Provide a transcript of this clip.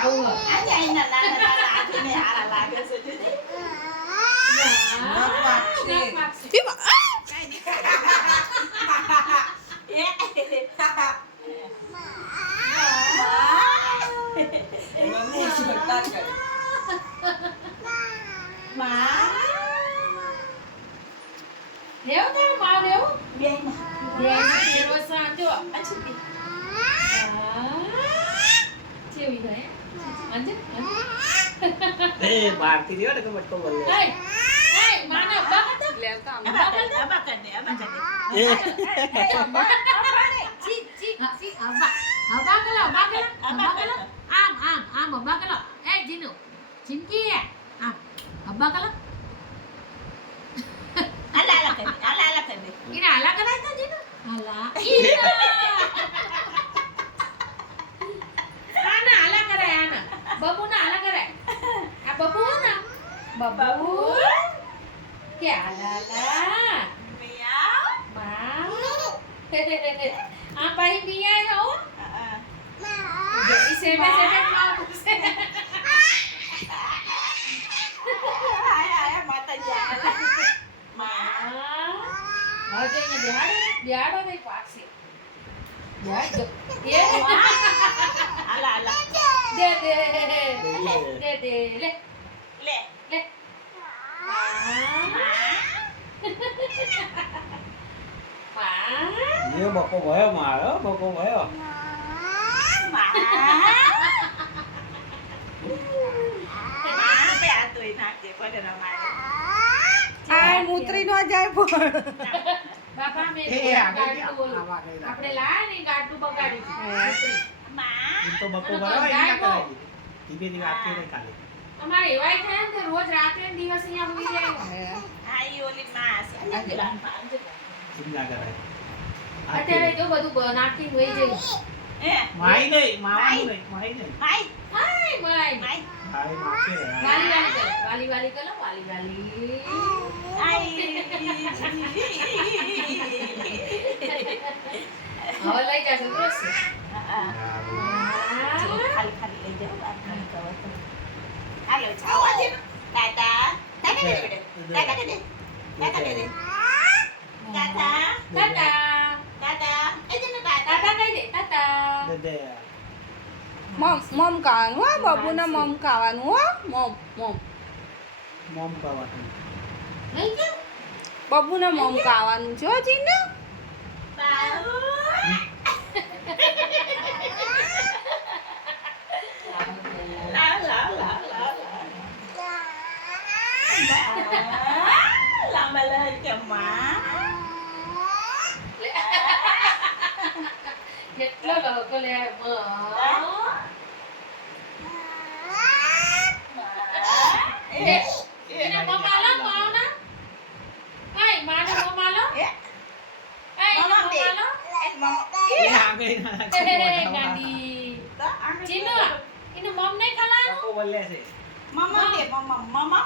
આવું હો. આજે આઈના નાના આજીને હારા લાગે છે જોજે. નખ વાગશે. કાઈ નહીં. મમ્મી જોરદાર કરે. લેવો તારે માં લેવો બેયમાં. લેવો સાંજો અચ્છી કેવી હે અંજે એ ભારતી દીવા ને કમટ તો બોલે એ માને બગત લે કામ. અબા કર દે. એ જી જી જી અબા કલા આમ અબા કલા એ જીનુ ચિંકી આમ અબા કલા આલા કર દે. ઈના આલા કરાય તો જીનુ આલા ઈના આના આલા કરાય આના બબુ ના આલા કરાય આ બબુ ના બબુ કે આલા મિયાવ. માં આ પાહી પિયા હો જલ્દી से में मां पूछे આયા માતાજી આયા. હવે તો બિહાડો ને પાછી બિહાડો એ આલા. દે લે લે. લે માં ये बको भयो मारो बको भयो આ મૂત્રી નો જાય પણ. બાપા મે એ આગળ ગાડું આપણે લાયા ને ગાડું બગાડ્યું इन तो बको भयो इना कराई धीरे धीरे आते रे खाली અમારે એવાય થાય ને રોજ રાત્રે ને દિવસ અહીંયા ઉઈ જાય चिंता कराई અત્યારે જો બધું નાખી વઈ જાય माई नहीं माई नहीं હાય માય भाई माके વાલી કરો વાલી હવે લઈ જાજો બસ તાતા કઈ દે તાતા दे મમ ખાવાનું હો બબુને મમ ખાવાનું હો મમ मम का वाटन લઈ જાઓ બબુને મમ ખાવાનું છે હો જીને. Lama lên cho má. કેટલો લોકો લે એને મમ્મા લો માના કઈ માને મમ્મા લો કઈ મમ્મા લો ये आगे ना ગાડી ચીનો એને મમ નહીં ખાવાનું बको बोले से Mama deh, mama.